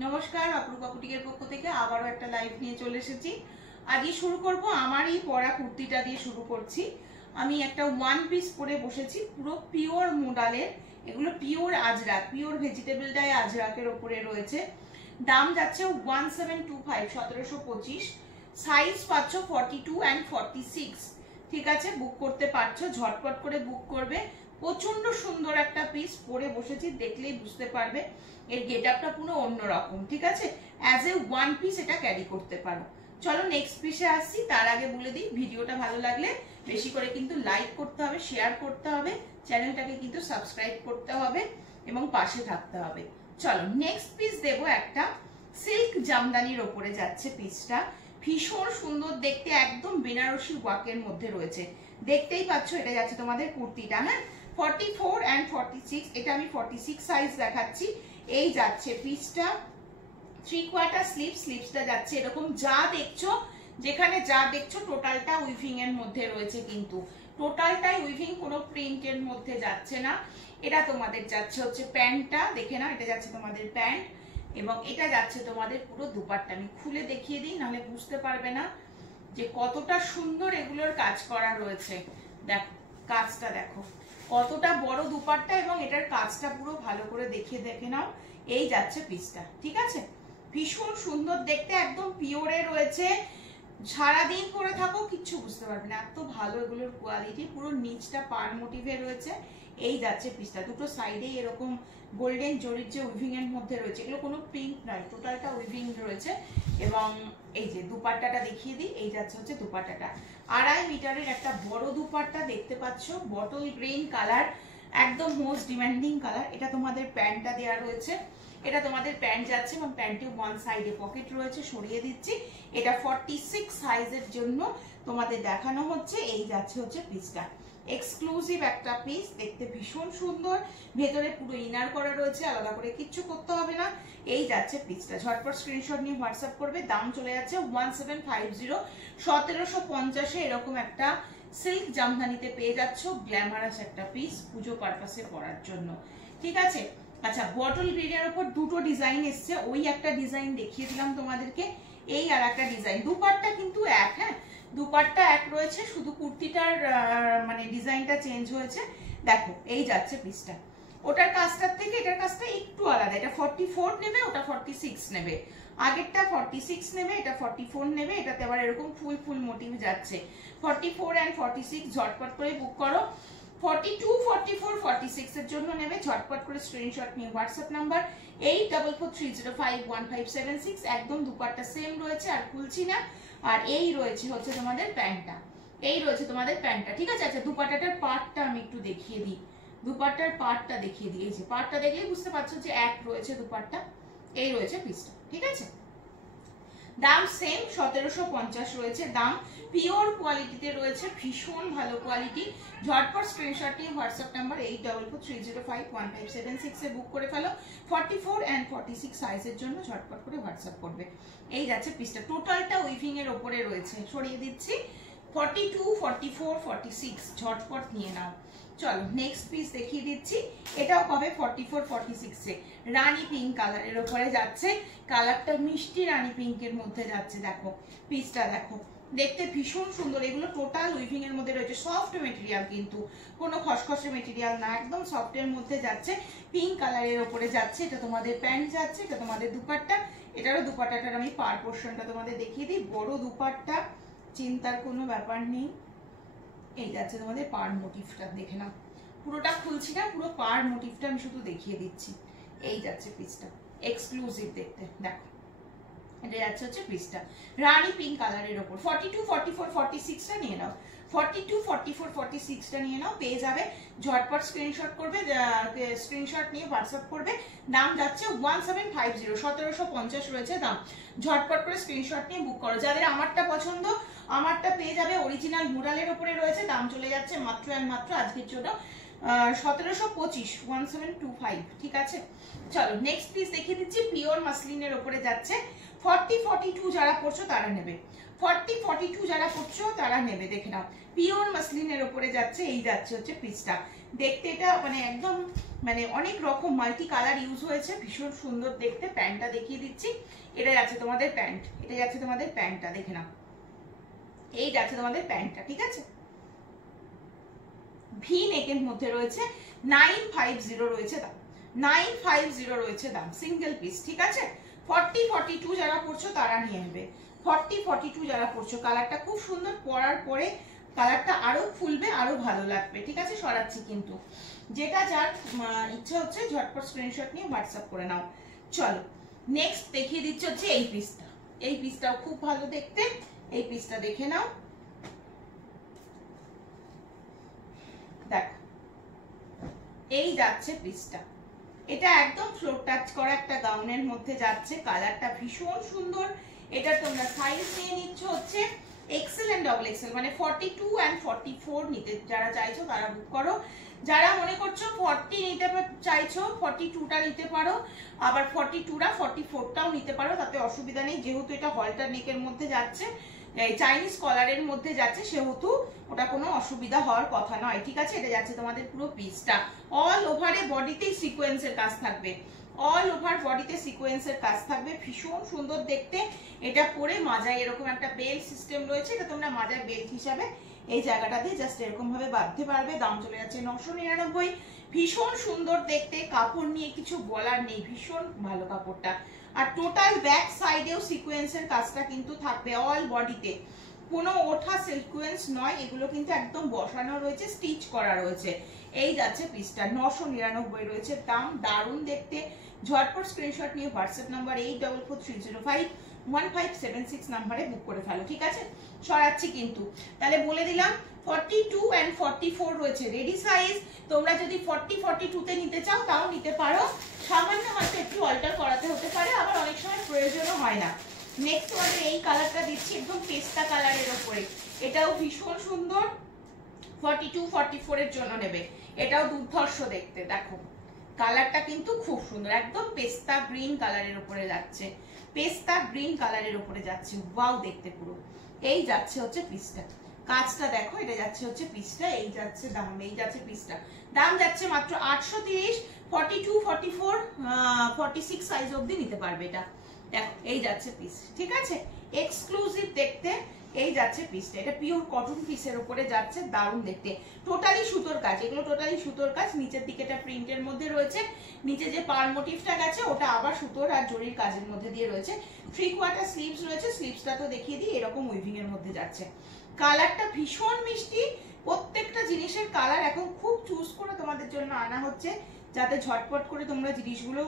নমস্কার, অপরূপা বুটিকের পক্ষ থেকে আবারও একটা লাইভ নিয়ে চলে এসেছি। আজকে শুরু করব আমার এই পরা কুর্তিটা দিয়ে শুরু করছি। আমি একটা ওয়ান পিস পরে বসেছি, পুরো পিওর মোডালের। এগুলো pure Ajrakh, pure vegetable dye আজরাকের ওপরে রয়েছে। দাম যাচ্ছে 1725, 1725। সাইজ পাচ্ছ 42 অ্যান্ড 46। ঠিক আছে, বুক করতে পারছো, ঝটপট করে বুক করবে। প্রচন্ড সুন্দর একটা পিস পরে বসেছি, দেখলেই বুঝতে পারবে এর গেট আপটা পুরো অন্যরকম। ঠিক আছে, অ্যাজ এ ওয়ান পিস এটা ক্যারি করতে পারো। চলো নেক্সট পিসে আসছি। তার আগে বলে দিই, ভিডিওটা ভালো লাগলে বেশি করে কিন্তু লাইক করতে হবে, শেয়ার করতে হবে, চ্যানেলটাকে কিন্তু সাবস্ক্রাইব করতে হবে এবং পাশে থাকতে হবে। চলো নেক্সট পিস দেবো একটা সিল্ক জামদানির ওপরে যাচ্ছে পিসটা। ভীষণ সুন্দর দেখতে, একদম বেনারসি ওয়ার্কের মধ্যে রয়েছে। দেখতেই পাচ্ছ, এটা যাচ্ছে তোমাদের কুর্তিটা। হ্যাঁ, 44 অ্যান্ড 46। এটা আমি 46 সাইজ দেখাচ্ছি। এই যাচ্ছে পিসটা, 3/4 স্লিভ। স্লিভসটা যাচ্ছে এরকম। যা দেখছো, যেখানে যা দেখছো টোটালটা উইভিং এর মধ্যে রয়েছে, কিন্তু টোটালটাই উইভিং, কোনো প্রিন্টের মধ্যে যাচ্ছে না। এটা তোমাদের যাচ্ছে হচ্ছে প্যান্টটা, দেখে নাও, এটা যাচ্ছে তোমাদের প্যান্ট এবং এটা যাচ্ছে তোমাদের পুরো দুপাট্টা। আমি খুলে দেখিয়ে দিই, নাহলে বুঝতে পারবে না যে কতটা সুন্দর এগুলোর কাজ করা রয়েছে। দেখো কাজটা, দেখো কতটা বড় দুপাট্টা এবং এটার কাজটা পুরো ভালো করে দেখে নাও। এই যাচ্ছে পিসটা। ঠিক আছে, ভীষণ সুন্দর দেখতে, একদম পিওরে রয়েছে। সারাদিন পরে থাকো কিচ্ছু বুঝতে পারবে না, এত ভালো এগুলোর কোয়ালিটি। পুরো নিচটা পার মোটিভে রয়েছে। এই যাচ্ছে পিসটা, দুটো সাইডেই এরকম গোল্ডেন জরির যে উইভিং এর মধ্যে রয়েছে, এগুলো কোনো প্রিন্ট নয়, টোটালটা উইভিং রয়েছে। এবং এই যে দুপাট্টাটা দেখিয়ে দিই, এই যাচ্ছে হচ্ছে দুপাট্টাটা। 2.5 মিটারের একটা বড় দুপাট্টা দেখতে পাচ্ছ, বটল গ্রিন কালার, একদম মোস্ট ডিমান্ডিং কালার। এটা তোমাদের প্যান্টটা দেওয়া রয়েছে, এটা তোমাদের প্যান্ট যাচ্ছে এবং প্যান্টে ওয়ান সাইডে পকেট রয়েছে, সরিয়ে দিচ্ছি। এটা 46 সাইজের জন্য তোমাদের দেখানো হচ্ছে। এই যাচ্ছে হচ্ছে পিসটা, এক্সক্লুসিভ একটা পিস, দেখতে ভীষণ সুন্দর। ভেতরে পুরো ইনার করা রয়েছে, আলাদা করে কিচ্ছু করতে হবে না। এই যাচ্ছে পিসটা, ঝটপট স্ক্রিনশট নিয়ে হোয়াটসঅ্যাপ করবে। দাম চলে যাচ্ছে 1750, 1750 এরকম একটা সিল্ক জামদানিতে পেয়ে যাচ্ছ। গ্ল্যামারাস একটা পিস, পুজো পারপাসে পরার জন্য। ঠিক আছে, আচ্ছা, বটল গ্রিনের উপর দুটো ডিজাইন এসছে। ওই একটা ডিজাইন দেখিয়ে দিলাম তোমাদেরকে, এই আর একটা ডিজাইন। দুপাট্টা কিন্তু এক, হ্যাঁ দুপাট্টা এক রয়েছে, শুধু কুর্তিটার মানে ডিজাইনটা চেঞ্জ হয়েছে। দেখো এই যাচ্ছে পিসটা। ওটার কাজটার থেকে এটার কাজটা একটু আলাদা। এটা 44 নেবে, ওটা 46 নেবে। আগেরটা 46 নেবে, এটা 44 নেবে। এটাতে আবার এরকম ফুল ফুল মোটিভ যাচ্ছে। 44 অ্যান্ড 46 ঝটপট করে বুক করো। 42, 44, 46 এর জন্য নেবে, ঝটপট করে স্ক্রিনশট নিয়ে হোয়াটসঅ্যাপ নাম্বার 8443051576। একদম দুপাট্টা সেম রয়েছে, আর খুলছি না। আর এই রয়েছে হচ্ছে তোমাদের প্যান্টটা, এই রয়েছে তোমাদের প্যান্টটা। ঠিক আছে, আচ্ছা দুপাট্টাটার পার্টটা আমি একটু দেখিয়ে দিই। দুপাট্টার পার্টটা দেখিয়ে দিই। এই যে পার্টটা দেখলেই বুঝতে পারছো যে এক রয়েছে দুপাট্টা। এই রয়েছে পিসটা। ঠিক আছে, দাম সেম 1750 রয়েছে দাম। পিওর কোয়ালিটিতে রয়েছে, ভীষণ ভালো কোয়ালিটি। ঝটপট স্ক্রিনশট নিয়ে হোয়াটসঅ্যাপ নাম্বার 8443051576 এ বুক করে ফেলো। 44 অ্যান্ড 46 সাইজের জন্য ঝটপট করে হোয়াটসঅ্যাপ করবে। এই যাচ্ছে পিসটা, টোটালটা উইভিং এর ওপরে রয়েছে, সরিয়ে দিচ্ছি। 42, 44, 46 ঝটপট নিয়ে নাও। চলো নেক্সট পিস দেখিয়ে দিচ্ছি। এটাও পাবে 44, 46 এ। রানী পিঙ্ক কালারের ওপরে যাচ্ছে, কালারটা মিষ্টি রানী পিঙ্কের মধ্যে যাচ্ছে। দেখো পিসটা, দেখো দেখতে ভীষণ সুন্দর। এগুলো টোটাল উইভিং এর মধ্যে রয়েছে, সফট মেটেরিয়াল, কিন্তু কোনো খসখসে মেটেরিয়াল না, একদম সফটের মধ্যে যাচ্ছে। পিঙ্ক কালারের ওপরে যাচ্ছে। এটা তোমাদের প্যান্ট যাচ্ছে, এটা তোমাদের দুপাট্টা। এটারও দুপাট্টাটার আমি পার পোর্শনটা তোমাদের দেখিয়ে দিই। বড় দুপাট্টা, চিন্তার কোনো ব্যাপার নেই। এই যাচ্ছে তোমাদের পার মোটিভটা, দেখে নাও। পুরোটা খুলছি না, পুরো পার মোটিভটা আমি শুধু দেখিয়ে দিচ্ছি। এই যাচ্ছে পিসটা, এক্সক্লুসিভ দেখতে। দেখো এটা যাচ্ছে হচ্ছে পিসটা, রানী পিঙ্ক কালারের ওপর। 42, 44, 46টা নিয়ে নাও। 42, 44, 46টা নিয়ে নাও, পেয়ে যাবে। ঝটপট স্ক্রিনশট করবে, স্ক্রিনশট নিয়ে হোয়াটসঅ্যাপ করবে। দাম যাচ্ছে 1750, 1750 রয়েছে দাম। ঝটপট করে স্ক্রিনশট নিয়ে বুক করো। যাদের আমারটা পছন্দ, আমারটা পেয়ে যাবে। অরিজিনাল মুরালের উপরে রয়েছে। দাম চলে যাচ্ছে মাত্র আর মাত্র আজকের জন্য 1725, 1725। ঠিক আছে, চলো নেক্সট পিস দেখিয়ে দিচ্ছি। পিওর মাসলিনের উপরে যাচ্ছে। 40, 42 যারা পড়ছো তারা নেবে, 40, 42 যারা পড়ছো তারা নেবে। দেখে নাও, পিওর মাসলিনের উপরে যাচ্ছে। এই যাচ্ছে হচ্ছে পিসটা, দেখতে এটা মানে একদম মানে অনেক রকম মাল্টি কালার ইউজ হয়েছে, ভীষণ সুন্দর দেখতে। প্যান্টটা দেখিয়ে দিচ্ছি, এটা যাচ্ছে তোমাদের প্যান্ট, এটা যাচ্ছে তোমাদের প্যান্টটা, দেখে নাও এই যাচ্ছে তোমাদের প্যান্টটা, ঠিক আছে। ভি নেকের মধ্যে রয়েছে, 950 রয়েছে দাম, 950 রয়েছে দাম, সিঙ্গেল পিস, ঠিক আছে। 40-42 যারা পড়ছো তারা নিয়ে নেবে, 40-42 যারা পড়ছো। কালারটা খুব সুন্দর, পরার পরে কালারটা আরো ফুলবে, আরো ভালো লাগবে, ঠিক আছে। সরাচ্ছি কিন্তু, যেটা যার ইচ্ছা হচ্ছে ঝটপট স্ক্রিনশট নিয়ে হোয়াটসঅ্যাপ করে নাও। চলো নেক্সট দেখিয়ে দিচ্ছি হচ্ছে এই পিসটা, এই পিসটাও খুব ভালো দেখতে, এই পিসটা দেখে নাও। দেখো এই যাচ্ছে পিসটা, এটা একদম ফ্লোর টাচ করা একটা গাউনের মধ্যে যাচ্ছে, কালারটা ভীষণ সুন্দর। এটা তোমরা সাইজ নিয়ে নিচ্ছ হচ্ছে এক্সেল এন্ড ডবল এক্সেল, মানে 42 and 44 নিতে যারা চাইছো তারা বুক করো। যারা মনে করছো 40 নিতে চাইছো 42টা নিতে পারো, আবার 42টা 44টাও নিতে পারো, তাতে অসুবিধা নেই। যেহেতু এটা হলটার নেকের মধ্যে যাচ্ছে, চাইনিজ কলারের মধ্যে যাচ্ছে, সেহেতু ওটা কোনো অসুবিধা হওয়ার কথা নয়, ঠিক আছে। এটা যাচ্ছে তোমাদের পুরো পিসটা, অল ওভারে বডিতেই সিকোয়েন্সের কাজ থাকবে, অল ওভার বডিতে সিকোয়েন্সের কাজ থাকবে, ভীষণ সুন্দর দেখতে। এটা পরে মাজায় এরকম একটা বেল্ট সিস্টেম রয়েছে, এটা তোমরা মাজায় বেল্ট হিসাবে এই জায়গাটাতে জাস্ট এরকম ভাবে বাঁধতে পারবে। দাম চলে যাচ্ছে 999, ভীষণ সুন্দর দেখতে, কাপড় নিয়ে কিছু বলার নেই, ভীষণ ভালো কাপড়টা। আর টোটাল ব্যাক সাইডেও সিকোয়েন্সের কাজটা কিন্তু থাকবে অল বডিতে, কোনো ওঠা সিকোয়েন্স নয়, এগুলো কিন্তু একদম বসানো রয়েছে, স্টিচ করা রয়েছে। এই যাচ্ছে পিসটা, 999 রয়েছে দাম, দারুণ দেখতে। ঝটপট স্ক্রিনশট নিয়ে হোয়াটসঅ্যাপ নাম্বার 8443051576 নাম্বারে বুক করে ফেলো, ঠিক আছে। সরাচ্ছি কিন্তু, তাহলে বলে দিলাম 42 and 44 রয়েছে রেডি সাইজ। তোমরা যদি 40-42 তে নিতে চাও তাও নিতে পারো, সামান্য হয়তো একটু অল্টার করাতে হতে পারে, আবার অনেক সময় প্রয়োজনও হয় না। নেক্সট তোমাদের এই কালারটা দিচ্ছি একদম পেস্তা কালারের উপরে, এটাও ভীষণ সুন্দর, 42-44 এর জন্য নেবে। এটাও দুর্ধর্ষ দেখতে, দেখো কালারটা কিন্তু খুব সুন্দর, একদম পেস্তা গ্রিন কালারের উপরে যাচ্ছে, পেস্তা গ্রিন কালারের উপরে যাচ্ছে, ওয়াও দেখতে পুরো। এই যাচ্ছে হচ্ছে পিসটা, কাজটা দেখো, এটা যাচ্ছে হচ্ছে পিসটা, এই যাচ্ছে দাম, এই যাচ্ছে পিসটা, দাম যাচ্ছে মাত্র 830। 42-44 46 সাইজ অবধি নিতে পারবে এটা। দেখো এই যাচ্ছে পিস, ঠিক আছে, এক্সক্লুসিভ দেখতে। এই যাচ্ছে পিসটা, এটা পিওর কটন পিসের উপরে যাচ্ছে, দারুণ দেখতে, টোটালি সুতোর কাজ, এগুলো টোটালি সুতোর কাজ। নিচের দিকে এটা প্রিন্টের মধ্যে রয়েছে, নিচে যে পার মোটিভটা গেছে ওটা আবার সুতোর আর জরির কাজের মধ্যে দিয়ে রয়েছে। 3/4 স্লিভস রয়েছে, স্লিভসটা তো দেখিয়ে দিই, এরকম উইভিং এর মধ্যে যাচ্ছে। কালারটা ভীষণ মিষ্টি, প্রত্যেকটা জিনিসের কালার এখন খুব চুজ করে তোমাদের জন্য আনা হচ্ছে, যাতে ঝটপট করে তোমরা জিনিসগুলো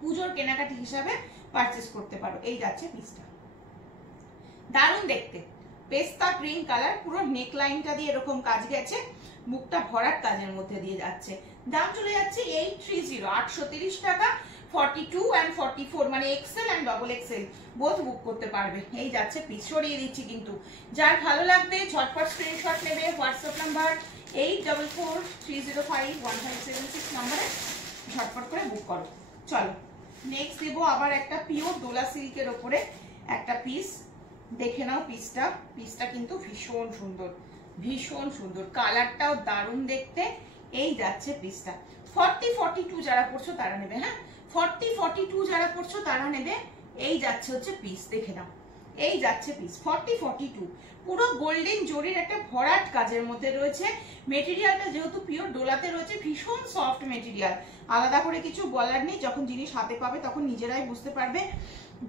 পুজোর কেনাকাটি হিসাবে পারচেস করতে পারো। এই যাচ্ছে পিসটা, দারুণ দেখতে, পেস্তা গ্রিন কালার, পুরো নেক লাইনটা দিয়ে এরকম কাজ গেছে, মুখটা ভরাট কাজের মধ্যে দিয়ে যাচ্ছে। দাম চলে যাচ্ছে 830, 830 টাকা। 42 and 44 মানে XL and double XL both book করতে পারবে। এই যাচ্ছে পিস, সরিয়ে দিচ্ছি কিন্তু, যার ভালো লাগবে ঝটপট স্ক্রিনশট নেবে, হোয়াটসঅ্যাপ নাম্বার 8443051576 নাম্বারে ঝটপট করে বুক করো। চলো নেক্সট দেবো আবার একটা পিওর দোলা সিল্কের ওপরে একটা পিস, দেখে নাও পিসটা, পিসটা কিন্তু ভীষণ সুন্দর, ভীষণ সুন্দর, কালারটাও দারুণ দেখতে। এই যাচ্ছে পিসটা, 40-42 যারা পড়ছো তারা নেবে, হ্যাঁ 40-42 যারা পড়ছো তারা নেবে। এই যাচ্ছে হচ্ছে পিস, দেখে নাও এই যাচ্ছে পিস, 40-42, পুরো গোল্ডেন জরির একটা ভরাট কাজের মধ্যে রয়েছে। মেটেরিয়ালটা যেহেতু পিওর ডোলাতে রয়েছে, ভীষণ সফট মেটেরিয়াল, আলাদা করে কিছু বলার নেই, যখন জিনিস হাতে পাবে তখন নিজেরাই বুঝতে পারবে।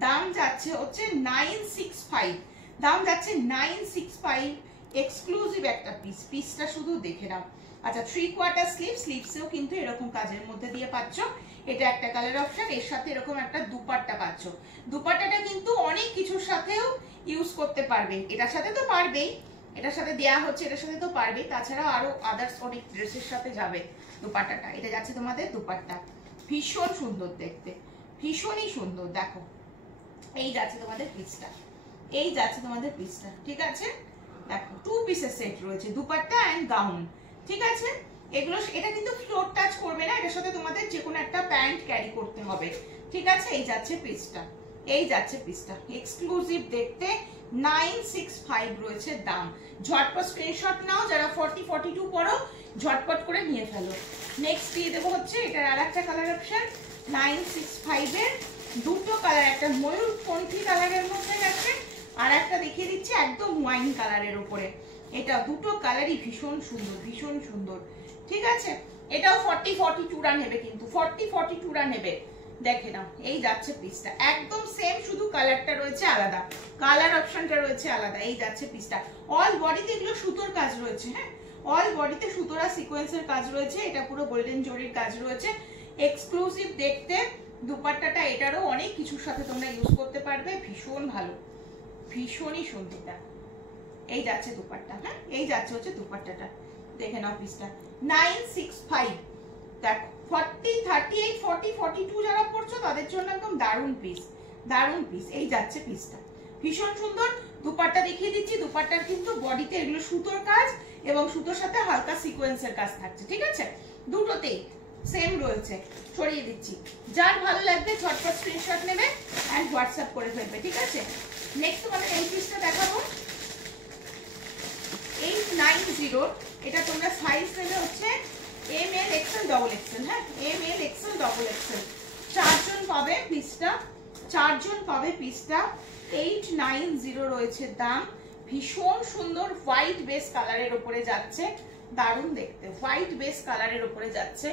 দাম যাচ্ছে হচ্ছে 965, দাম যাচ্ছে 965, এক্সক্লুসিভ একটা পিস, পিসটা শুধু দেখে নাও। আচ্ছা 3/4 স্লিভ, স্লিভসেও কিন্তু এরকম কাজের মধ্যে দিয়ে পাচ্ছ, এটা একটা কালার অপশন, এর সাথে এরকম একটা দুপাট্টা পাচ্ছ। দুপাট্টাটা কিন্তু অনেক কিছুর সাথেও ইউজ করতে পারবে, এটার সাথে তো পারবেই, এটার সাথে দেয়া হচ্ছে, এটার সাথে তো পারবেই, তাছাড়াও আরো আদার্স অনেক ড্রেসের সাথে যাবে দুপাট্টাটা। এটা যাচ্ছে তোমাদের দুপাট্টা, ভীষণ সুন্দর দেখতে, ভীষণই সুন্দর, দেখো এই যাচ্ছে তোমাদের পিসটা, এই যাচ্ছে তোমাদের পিসটা, ঠিক আছে। দেখো 2 পিসের সেট রয়েছে, দুপাট্টা এন্ড গাউন, ঠিক আছে। এগুলো এটা কিন্তু ফ্লোর টাচ করবে না, এটার সাথে তোমাদের যে কোনো একটা প্যান্ট ক্যারি করতে হবে, ঠিক আছে। এই যাচ্ছে পিসটা, এই যাচ্ছে পিসটা, এক্সক্লুসিভ দেখতে, 965 রয়েছে দাম। ঝটপট স্ক্রিনশট নাও যারা 40-42 পড়ো, ঝটপট করে নিয়ে ফেলো। নেক্সট দিয়ে দেবো হচ্ছে এটার আর একটা কালার অপশন 965 এর দুটো কালার, একটা ময়ূরপন্থী কালারের মধ্যে গেছে, আর একটা দেখিয়ে দিচ্ছি একদম ওয়াইন কালারের উপরে। এটা দুটো কালারই ভীষণ সুন্দর, ভীষণ সুন্দর। ঠিক আছে, এটাও 40-42 নেবে, কিন্তু 40-42 নেবে। দেখে নাও, এই যাচ্ছে পিসটা একদম সেম, শুধু কালারটা রয়েছে আলাদা, কালার অপশনটা রয়েছে আলাদা। এই যাচ্ছে পিসটা, অল বডিতে এগুলো সুতোর কাজ রয়েছে। হ্যাঁ, অল বডিতে সুতোরা সিকোয়েন্সের কাজ রয়েছে, এটা পুরো গোল্ডেন জরির কাজ রয়েছে, এক্সক্লুসিভ দেখতে। দুপাট্টাটা এটারও অনেক কিছুর সাথে তোমরা ইউজ করতে পারবে, ভীষণ ভালো, ভীষণই সুন্দর। এই যাচ্ছে দুপাট্টা। হ্যাঁ, এই যাচ্ছে হচ্ছে দুপাট্টাটা, দেখে নাও পিসটা 965। দেখো 40, 38, 40, 42 যারা পড়ছো তাদের জন্য একদম দারুণ পিস, দারুণ পিস। এই যাচ্ছে পিসটা, ভীষণ সুন্দর। দুপাট্টা দেখিয়ে দিচ্ছি, দুপাট্টার কিন্তু বডিতে এগুলো সুতোর কাজ এবং সুতোর সাথে হালকা সিকোয়েন্সের কাজ থাকছে। ঠিক আছে, দুটোতেই সেম রয়েছে। সরিয়ে দিচ্ছি, যার ভালো লাগবে ঝটপট স্ক্রিনশট নেবে এন্ড হোয়াটসঅ্যাপ করে ফেলবে। ঠিক আছে, নেক্সট তোমাদের এই পিসটা দেখাবো 890। এটা তোমরা সাইজ নেবে হচ্ছে ML XL ডবল XL। হ্যাঁ, ML XL ডবল XL, 4 জন পাবে পিসটা, 4 জন পাবে পিসটা। 890 রয়েছে দাম, ভীষণ সুন্দর হোয়াইট বেস কালারের উপরে যাচ্ছে, দারুণ দেখতে। হোয়াইট বেস কালারের উপরে যাচ্ছে,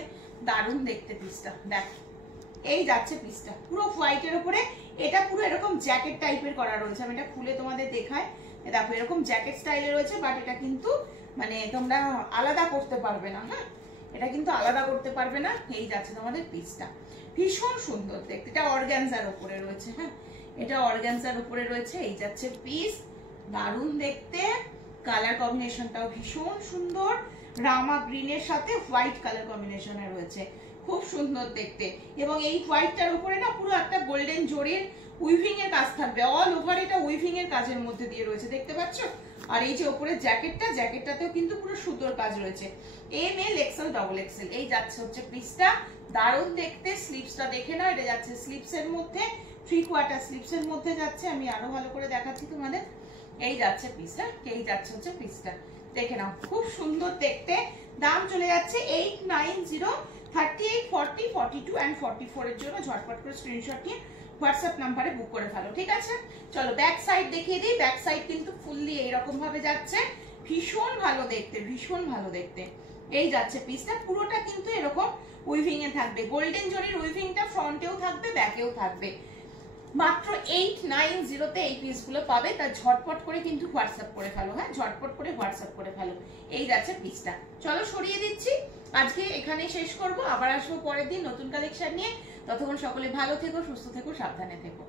দারুণ দেখতে পিসটা। দেখ, এই যাচ্ছে পিসটা পুরো হোয়াইটের উপরে। এটা পুরো এরকম জ্যাকেট টাইপের করা রয়েছে, আমি এটা খুলে তোমাদের দেখাই। দেখো এরকম জ্যাকেট স্টাইলে রয়েছে, বাট এটা কিন্তু মানে তোমরা আলাদা করতে পারবে না। হ্যাঁ, এটা কিন্তু আলাদা করতে পারবে না। এই যাচ্ছে তোমাদের পিসটা, ভীষণ সুন্দর দেখতে। এটা অর্গানজার উপরে রয়েছে। হ্যাঁ, এটা অর্গানজার উপরে রয়েছে। এই যাচ্ছে পিস, দারুণ দেখতে। কালার কম্বিনেশনটাও ভীষণ সুন্দর, রামা গ্রিনের সাথে হোয়াইট কালার কম্বিনেশনে রয়েছে, খুব সুন্দর দেখতে। এবং এই হোয়াইটটার উপরে না পুরো একটা গোল্ডেন জরির উইভিং এর কাজ থাকবে, অল ওভার এটা উইভিং এর কাজের মধ্যে দিয়ে রয়েছে, দেখতে পাচ্ছ। আর এই যে উপরে জ্যাকেটটা, জ্যাকেটটাতেও কিন্তু পুরো সুতোর কাজ রয়েছে। ML XL double XL। এই যাচ্ছে হচ্ছে পিসটা, দারুণ দেখতে। স্লিপসটা দেখে নাও, এটা যাচ্ছে স্লিপস এর মধ্যে, 3/4 স্লিপস এর মধ্যে যাচ্ছে। আমি আরো ভালো করে দেখাচ্ছি তোমাদের। এই যাচ্ছে পিসটা, এই যাচ্ছে হচ্ছে পিসটা, দেখে নাও, খুব সুন্দর দেখতে। দাম চলে যাচ্ছে 890। 38, 40, 42 এন্ড 44 এর জন্য ঝটপট করে স্ক্রিনশট নিয়ে হোয়াটসঅ্যাপ নাম্বারে বুক করে ফেলো। ঠিক আছে, চলো ব্যাক সাইড দেখিয়ে দিই। ব্যাক সাইড কিন্তু ফুললি এইরকম ভাবে যাচ্ছে, ভীষণ ভালো দেখতে, ভীষণ ভালো দেখতে। এই যাচ্ছে পিসটা, পুরোটা কিন্তু এরকম উইভিং এ থাকবে, গোল্ডেন জরির উইভিংটা ফ্রন্টেও থাকবে, ব্যাকেও থাকবে। মাত্র 890 তে এই পিসগুলো পাবে, তার ঝটপট করে কিন্তু হোয়াটসঅ্যাপ করে ফেলো। হ্যাঁ, ঝটপট করে হোয়াটসঅ্যাপ করে ফেলো। এই যাচ্ছে পিসটা, চলো সরিয়ে দিচ্ছি। আজকে এখানে শেষ করব, আবার আসবো পরের দিন নতুন কালেকশন নিয়ে। ততক্ষণ সকলে ভালো থেকো, সুস্থ থেকো, সাবধানে থেকো।